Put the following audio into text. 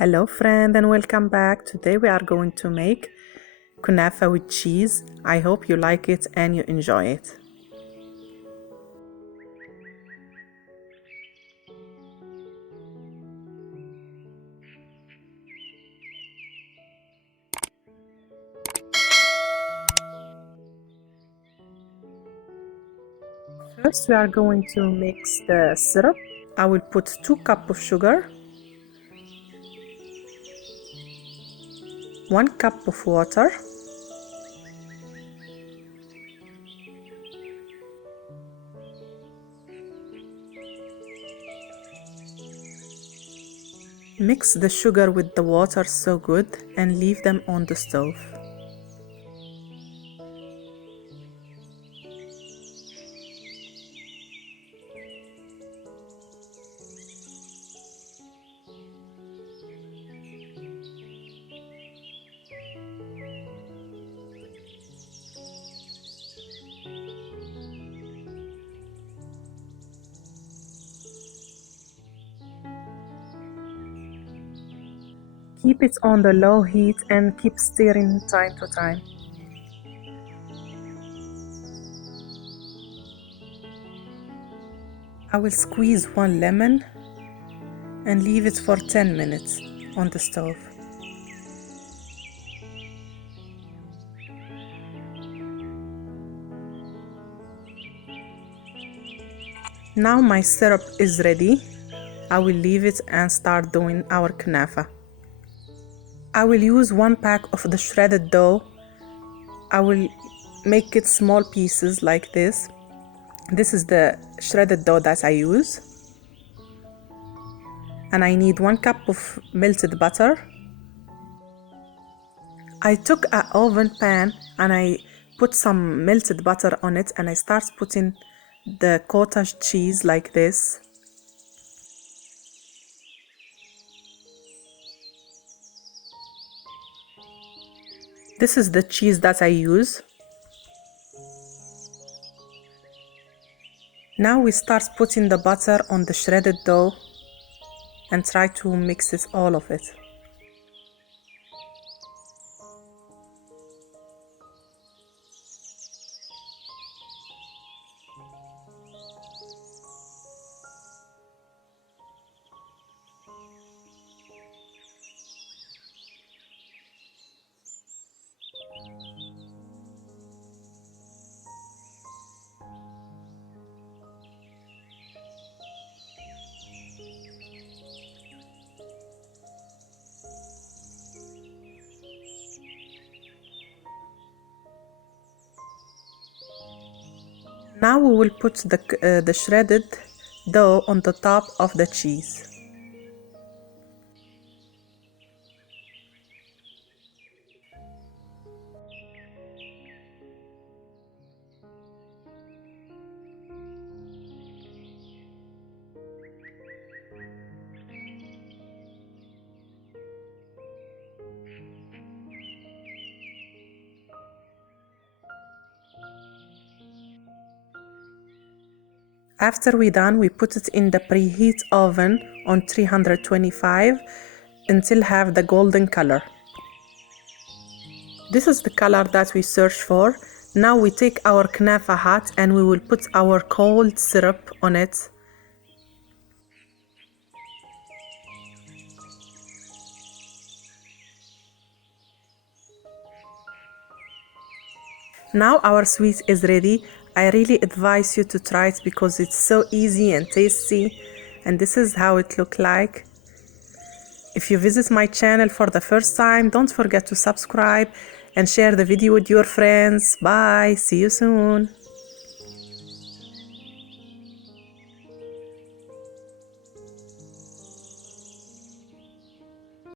Hello friend and welcome back. Today we are going to make kunafa with cheese. I hope you like it and you enjoy it. First we are going to mix the syrup. I will put 2 cups of sugar, 1 cup of water, mix the sugar with the water so good and leave them on the stove. Keep it on the low heat and keep stirring time to time. I will squeeze 1 lemon and leave it for 10 minutes on the stove. Now my syrup is ready. I will leave it and start doing our kunafa. I will use 1 pack of the shredded dough. I will make it small pieces like this. This is the shredded dough that I use. And I need 1 cup of melted butter. I took an oven pan and I put some melted butter on it and I start putting the cottage cheese like this. This is the cheese that I use. Now we start putting the butter on the shredded dough and try to mix it, all of it. Now we will put the shredded dough on the top of the cheese. After we're done, we put it in the preheat oven on 325 until have the golden color. This is the color that we search for. Now we take our kunafa hot and we will put our cold syrup on it. Now our sweet is ready. I really advise you to try it because it's so easy and tasty, and this is how it looks like. If you visit my channel for the first time, don't forget to subscribe and share the video with your friends. Bye, see you soon.